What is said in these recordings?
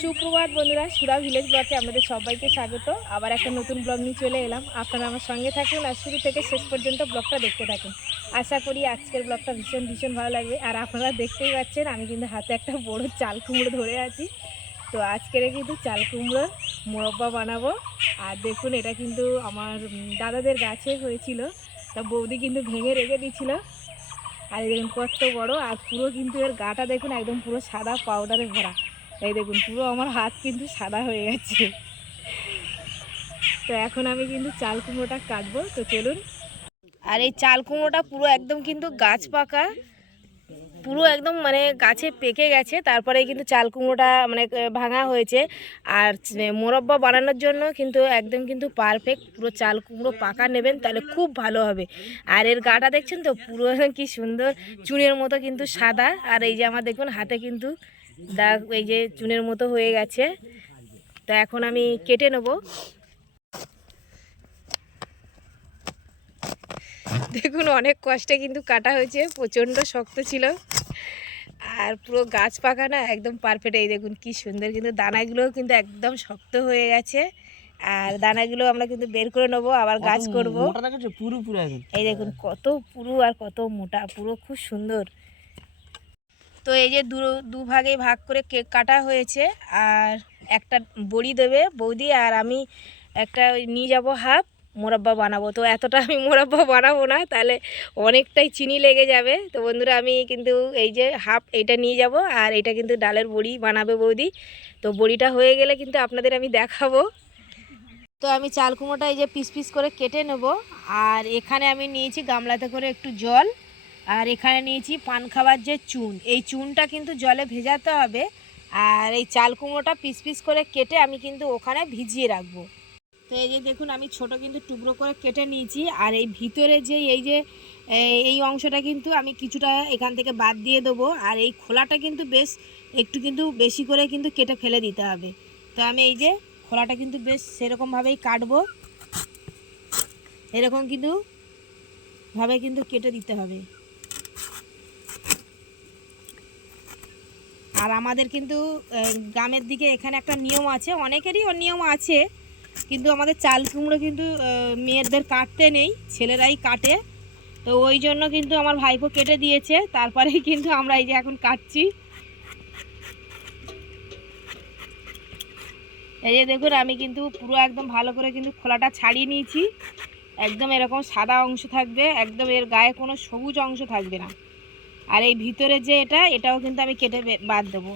সুপ্রভাত বন্ধুরা, সুরা ভিলেজ ব্লগে আমাদের সবাইকে স্বাগত। আবার একটা নতুন ব্লগ নিয়ে চলে এলাম। আপনারা আমার সঙ্গে থাকুন আর শুরু থেকে শেষ পর্যন্ত ব্লগটা দেখতে থাকুন। আশা করি আজকের ব্লগটা ভীষণ ভীষণ ভালো লাগবে। আর আপনারা দেখতেই পাচ্ছেন, আমি কিন্তু হাতে একটা বড় চাল কুমড়ো ধরে আছি। তো আজকের কিন্তু চাল কুমড়োর মোরব্বা বানাবো। আর দেখুন, এটা কিন্তু আমার দাদাদের গাছে হয়েছিল। তা বৌদি কিন্তু ভেঙে রেখে দিয়েছিল। আর দেখুন কত বড়, আর পুরো কিন্তু এর গাটা দেখুন, একদম পুরো সাদা পাউডারে ভরা। এই দেখুন, পুরো আমার হাত কিন্তু সাদা হয়ে গেছে। তো এখন আমি কিন্তু চাল কুমড়োটা কাটবো, তো চলুন। আর এই চাল কুমড়োটা পুরো একদম কিন্তু গাছ পাকা, পুরো একদম মানে গাছে পেকে গেছে, তারপরে কিন্তু চাল কুমড়োটা মানে ভাঙা হয়েছে। আর মোরব্বা বানানোর জন্য কিন্তু একদম কিন্তু পারফেক্ট পুরো চাল কুমড়ো পাকা নেবেন, তাহলে খুব ভালো হবে। আর এর গাটা দেখছেন তো, পুরো কি সুন্দর, চুনের মতো কিন্তু সাদা। আর এই যে আমার দেখুন, হাতে কিন্তু দাগ এই যে চুনের মতো হয়ে গেছে। তা এখন আমি কেটে নেব। দেখুন অনেক কষ্টে কিন্তু কাটা হয়েছে প্রচণ্ড শক্ত ছিল। আর পুরো গাছ পাকা না একদম পারফেক্ট এই দেখুন কি সুন্দর কিন্তু দানাগুলো কিন্তু একদম শক্ত হয়ে গেছে। আর দানাগুলো আমরা কিন্তু বের করে নেব আবার গাছ করব। মোটা পুরো পুরো এই দেখুন কত পুরু আর কত মোটা পুরো খুব সুন্দর। তো এই যে দু দুভাগে ভাগ করে কেক কাটা হয়েছে, আর একটা বড়ি দেবে বৌদি, আর আমি একটা নিয়ে যাব হাফ, মোরব্বা বানাবো। তো এতটা আমি মোরব্বা বানাবো না, তাহলে অনেকটাই চিনি লেগে যাবে। তো বন্ধুরা, আমি কিন্তু এই যে হাফ এইটা নিয়ে যাব, আর এটা কিন্তু ডালের বড়ি বানাবে বৌদি। তো বড়িটা হয়ে গেলে কিন্তু আপনাদের আমি দেখাবো। তো আমি চাল কুমোটা এই যে পিস পিস করে কেটে নেব, আর এখানে আমি নিয়েছি গামলাতে করে একটু জল। আর এখানে নিয়েছি পান খাবার যে চুন। এই চুনটা কিন্তু জলে ভেজাতে হবে আর এই চাল কুমড়োটা পিস পিস করে কেটে আমি কিন্তু ওখানে ভিজিয়ে রাখব। তো এই যে দেখুন, আমি ছোট কিন্তু টুকরো করে কেটে নিয়েছি আর এই ভিতরে যে এই যে, এই- অংশটা কিন্তু আমি কিছুটা এখান থেকে বাদ দিয়ে দেবো আর এই খোলাটা কিন্তু বেশ একটু কিন্তু বেশি করে কিন্তু কেটে ফেলে দিতে হবে। তো আমি এই যে খোলাটা কিন্তু বেশ সেরকমভাবেই কাটবো। এরকম কিন্তু ভাবে কিন্তু কেটে দিতে হবে। আর আমাদের কিন্তু গ্রামের দিকে এখানে একটা নিয়ম আছে, অনেকেরই ও নিয়ম আছে, কিন্তু আমাদের চাল কুমড়ো কিন্তু মেয়েদের কাটতে নেই, ছেলেরাই কাটে। তো ওই জন্য কিন্তু আমার ভাইপো কেটে দিয়েছে তারপরেই কিন্তু আমরা এই যে এখন কাটছি। এই যে দেখুন, আমি কিন্তু পুরো একদম ভালো করে কিন্তু খোলাটা ছাড়িয়ে নিয়েছি। একদম এরকম সাদা অংশ থাকবে, একদম এর গায়ে কোনো সবুজ অংশ থাকবে না। আর এই ভিতরে যে এটা, এটাও কিন্তু আমি কেটে বাদ দেবো।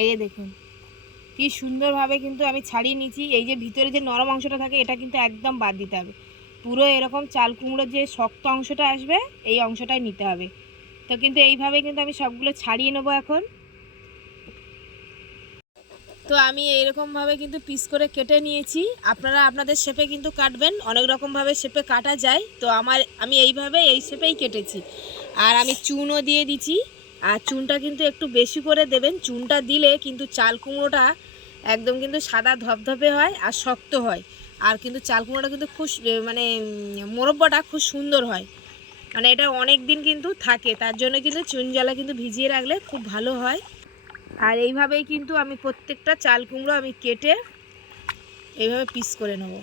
এই দেখুন, কি সুন্দরভাবে কিন্তু আমি ছাড়িয়ে নিয়েছি। এই যে ভিতরে যে নরম অংশটা থাকে, এটা কিন্তু একদম বাদ দিতে হবে। পুরো এরকম চাল কুমড়োর যে শক্ত অংশটা আসবে, এই অংশটাই নিতে হবে। তো কিন্তু এইভাবে কিন্তু আমি সবগুলো ছাড়িয়ে নেব এখন। তো আমি এইরকমভাবে কিন্তু পিস করে কেটে নিয়েছি। আপনারা আপনাদের শেপে কিন্তু কাটবেন, অনেক রকমভাবে শেপে কাটা যায়। তো আমার, আমি এইভাবে এই শেপেই কেটেছি। আর আমি চুনও দিয়ে দিচ্ছি। আর চুনটা কিন্তু একটু বেশি করে দেবেন। চুনটা দিলে কিন্তু চাল কুমড়োটা একদম কিন্তু সাদা ধপধপে হয় আর শক্ত হয়। আর কিন্তু চাল কুমড়োটা কিন্তু খুব মানে মোরব্বাটা খুব সুন্দর হয়। মানে এটা অনেক দিন কিন্তু থাকে। তার জন্য কিন্তু চুন জলে কিন্তু ভিজিয়ে রাখলে খুব ভালো হয়। আর এইভাবেই কিন্তু আমি প্রত্যেকটা চাল কুমড়ো আমি কেটে এইভাবে পিস করে নেব।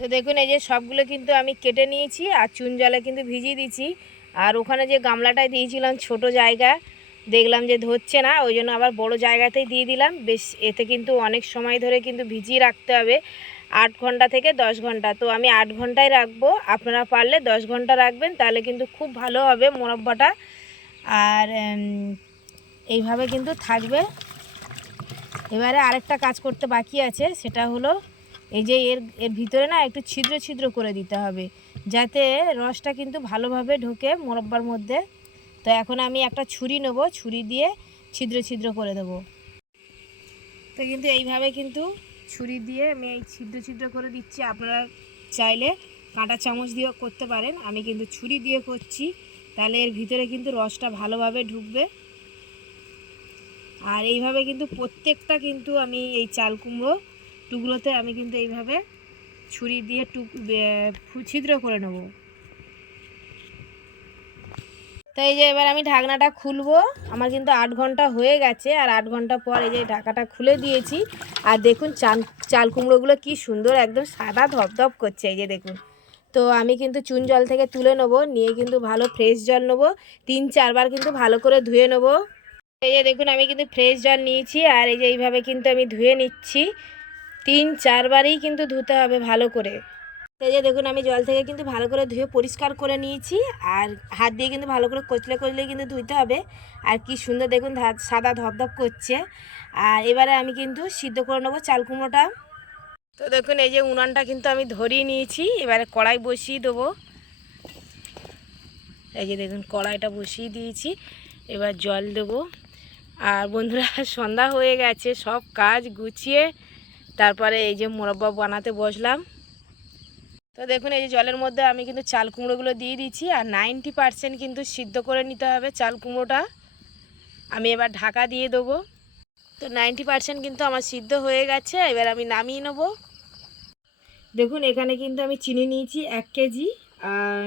তো দেখুন, এই যে সবগুলো কিন্তু আমি কেটে নিয়েছি আর চুন জলে কিন্তু ভিজিয়ে দিয়েছি। আর ওখানে যে গামলাটায় দিয়েছিলাম ছোট জায়গা, দেখলাম যে ধরছে না, ওই জন্য আবার বড় জায়গাতেই দিয়ে দিলাম। বেশ, এতে কিন্তু অনেক সময় ধরে কিন্তু ভিজিয়ে রাখতে হবে। আট ঘণ্টা থেকে দশ ঘণ্টা। তো আমি আট ঘন্টায় রাখব। আপনারা পারলে দশ ঘণ্টা রাখবেন, তাহলে কিন্তু খুব ভালো হবে মোরব্বাটা। আর এইভাবে কিন্তু থাকবে। এবারে আরেকটা কাজ করতে বাকি আছে, সেটা হলো এই যে এর এর ভিতরে না একটু ছিদ্র ছিদ্র করে দিতে হবে, যাতে রসটা কিন্তু ভালোভাবে ঢোকে মোরব্বার মধ্যে। তো এখন আমি একটা ছুরি নেব, ছুরি দিয়ে ছিদ্র ছিদ্র করে দেবো। তো কিন্তু এইভাবে কিন্তু ছুরি দিয়ে আমি এই ছিদ্র ছিদ্র করে দিচ্ছি, আপনারা চাইলে কাঁটা চামচ দিয়েও করতে পারেন। আমি কিন্তু ছুরি দিয়ে করছি, তাহলে এর ভিতরে কিন্তু রসটা ভালোভাবে ঢুকবে। আর এইভাবে কিন্তু প্রত্যেকটা কিন্তু আমি এই চাল কুমড়ো টুকরোতে আমি কিন্তু এইভাবে ছুরি দিয়ে টুক ছিদ্র করে নেব। তো এই যে এবার আমি ঢাকনাটা খুলবো। আমার কিন্তু আট ঘণ্টা হয়ে গেছে আর আট ঘণ্টা পর এই যে ঢাকাটা খুলে দিয়েছি। আর দেখুন চাল চাল কুমড়োগুলো কি সুন্দর একদম সাদা ধপধপ করছে, এই যে দেখুন। তো আমি কিন্তু চুন জল থেকে তুলে নেব, নিয়ে কিন্তু ভালো ফ্রেশ জল নেব। তিন, চারবার কিন্তু ভালো করে ধুয়ে নেব। এই যে দেখুন, আমি কিন্তু ফ্রেশ জল নিয়েছি আর এই যে এইভাবে কিন্তু আমি ধুয়ে নিচ্ছি। তিন, চারবারই কিন্তু ধুতে হবে ভালো করে। এই যে দেখুন, আমি জল থেকে কিন্তু ভালো করে ধুয়ে পরিষ্কার করে নিয়েছি আর হাত দিয়ে কিন্তু ভালো করে কচলে কচলে কিন্তু ধুইতে হবে। আর কি সুন্দর দেখুন সাদা ধপধপ করছে। আর এবারে আমি কিন্তু সিদ্ধ করে নেব চাল কুমড়োটা। তো দেখুন, এই যে উনানটা কিন্তু আমি ধরিয়ে নিয়েছি, এবারে কড়াই বসিয়ে দেবো। এই যে দেখুন, কড়াইটা বসিয়ে দিয়েছি, এবার জল দেবো। আর বন্ধুরা, সন্ধ্যা হয়ে গেছে, সব কাজ গুছিয়ে তারপরে এই যে মোরব্বা বানাতে বসলাম। তো দেখুন, এই যে জলের মধ্যে আমি কিন্তু চাল কুমড়োগুলো দিয়ে দিচ্ছি আর নাইনটি পারসেন্ট কিন্তু সিদ্ধ করে নিতে হবে চাল কুমড়োটা। আমি এবার ঢাকা দিয়ে দেবো। তো নাইনটি পারসেন্ট কিন্তু আমার সিদ্ধ হয়ে গেছে, এবার আমি নামিয়ে নেব। দেখুন, এখানে কিন্তু আমি চিনি নিয়েছি এক কেজি আর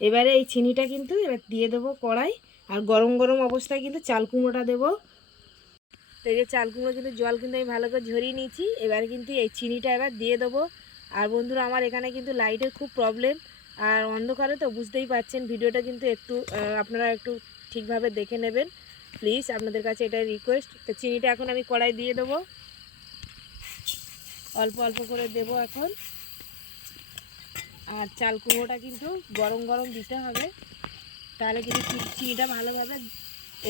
এবারে এই চিনিটা কিন্তু এবার দিয়ে দেবো কড়াই। আর গরম গরম অবস্থায় কিন্তু চাল কুমড়োটা দেবো। তো এই যে চাল কুমড়ো কিন্তু জল কিন্তু আমি ভালো করে ঝরিয়ে নিয়েছি। এবার কিন্তু এই চিনিটা এবার দিয়ে দেবো। আর বন্ধুরা, আমার এখানে কিন্তু লাইটের খুব প্রবলেম আর অন্ধকারে তো বুঝতেই পারছেন, ভিডিওটা কিন্তু একটু আপনারা একটু ঠিকভাবে দেখে নেবেন। প্লিজ আপনাদের কাছে এটাই রিকোয়েস্ট তো চিনিটা এখন আমি কড়াই দিয়ে দেবো। অল্প অল্প করে দেব এখন। আর চাল কুমড়োটা কিন্তু গরম গরম দিতে হবে। তাহলে কিন্তু চিনিটা ভালোভাবে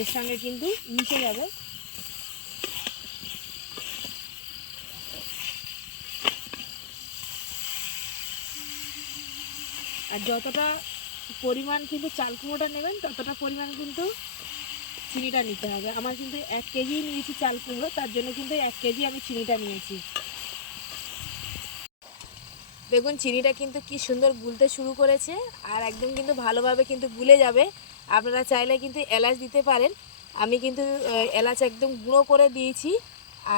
এর সঙ্গে কিন্তু মিশে যাবে। আর যতটা পরিমাণ কিন্তু চাল কুমড়োটা নেবেন, ততটা পরিমাণ কিন্তু চিনিটা নিতে হবে। আমার কিন্তু এক কেজি নিয়েছি চাল কুমড়ো, তার জন্য কিন্তু এক কেজি আমি চিনিটা নিয়েছি। দেখুন, চিনিটা কিন্তু কি সুন্দর গুলতে শুরু করেছে আর একদম কিন্তু ভালোভাবে কিন্তু গুলে যাবে। আপনারা চাইলে কিন্তু এলাচ দিতে পারেন। আমি কিন্তু এলাচ একদম গুঁড়ো করে দিয়েছি।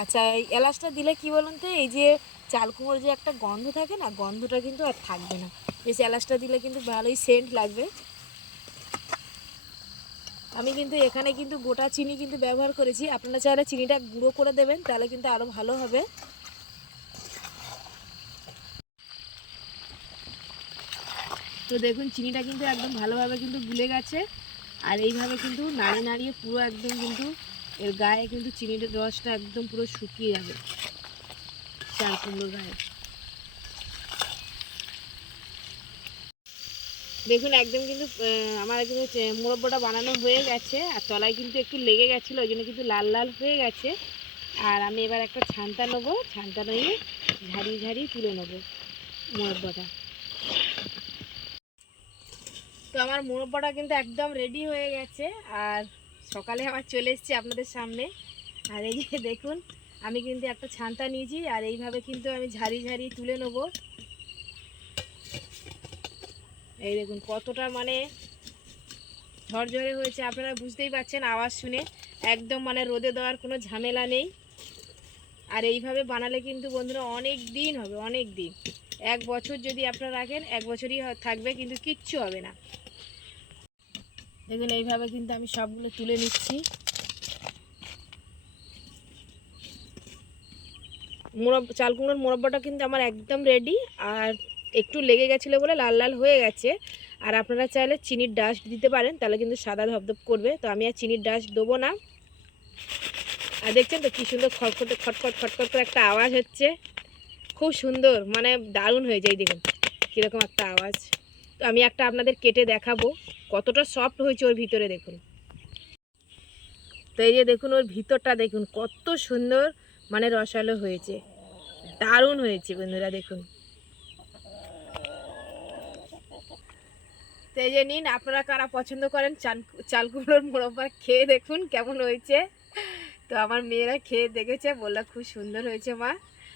আচ্ছা এলাচটা দিলে কি বলুন তো, এই যে চাল কুমড়োর যে একটা গন্ধ থাকে না, গন্ধটা কিন্তু আর থাকবে না। বেশ এলাচটা দিলে কিন্তু ভালোই সেন্ট লাগবে। আমি কিন্তু এখানে কিন্তু গোটা চিনি কিন্তু ব্যবহার করেছি। আপনারা চাইলে চিনিটা গুঁড়ো করে দেবেন, তাহলে কিন্তু আরও ভালো হবে। তো দেখুন, চিনিটা কিন্তু একদম ভালোভাবে কিন্তু গুলে গেছে। আর এইভাবে কিন্তু নাড়িয়ে নাড়িয়ে পুরো একদম কিন্তু এর গায়ে কিন্তু চিনির রসটা একদম পুরো শুকিয়ে যাবে। চাল কুমড়োর গায়ে দেখুন, একদম কিন্তু আমার কিন্তু মুরব্বটা বানানো হয়ে গেছে, আর তলায় কিন্তু একটু লেগে গেছিল, ওই জন্য কিন্তু লাল লাল হয়ে গেছে। আর আমি এবার একটা ছান্তা নেব, ছান্তা নিয়ে ঝাড়িয়ে ঝাড়িয়ে তুলে নেব মুরব্বটা। তো আমার মুরব্বাটা কিন্তু একদম রেডি হয়ে গেছে, আর সকালে আবার চলে এসেছি আপনাদের সামনে। আর এই দেখুন আমি কিন্তু একটা ছান্তা নিয়েছি আর এইভাবে কিন্তু আমি ঝাড়ি ঝাড়ি তুলে নেব। এই দেখুন কতটা মানে ঝরঝরে হয়েছে, আপনারা বুঝতেই পারছেন আওয়াজ শুনে। একদম মানে রোদে দেওয়ার কোনো ঝামেলা নেই। আর এইভাবে বানালে কিন্তু বন্ধুরা অনেক দিন হবে, অনেক দিন। এক বছর যদি আপনারা রাখেন, এক বছরই থাকবে, কিন্তু কিচ্ছু হবে না। দেখুন এইভাবে কিন্তু আমি সবগুলো তুলে নিচ্ছি। মোরব চাল কুমড়োর মোরব্বাটা কিন্তু আমার একদম রেডি আর একটু লেগে গেছিল বলে লাল লাল হয়ে গেছে। আর আপনারা চাইলে চিনির ডাস্ট দিতে পারেন, তাহলে কিন্তু সাদা ধপধপ করবে। তো আমি আর চিনির ডাস্ট দেবো না। আর দেখছেন তো কী সুন্দর খটখটে, খটখট খটখট করে একটা আওয়াজ হচ্ছে। খুব সুন্দর মানে দারুণ হয়ে যায় দেখুন, কীরকম একটা আওয়াজ। তো আমি একটা আপনাদের কেটে দেখাবো, কতটা সফট হয়েছে ওর ভিতরে দেখুন। তো এই যে দেখুন ওর ভিতরটা দেখুন, কত সুন্দর। মানে রসালো হয়েছে। দারুণ হয়েছে বন্ধুরা, দেখুন। তো নিন, আপনারা কারা পছন্দ করেন চাল চাল কুমড়োর মোরব্বা খেয়ে দেখুন কেমন হয়েছে। তো আমার মেয়েরা খেয়ে দেখেছে, বলল খুব সুন্দর হয়েছে মা।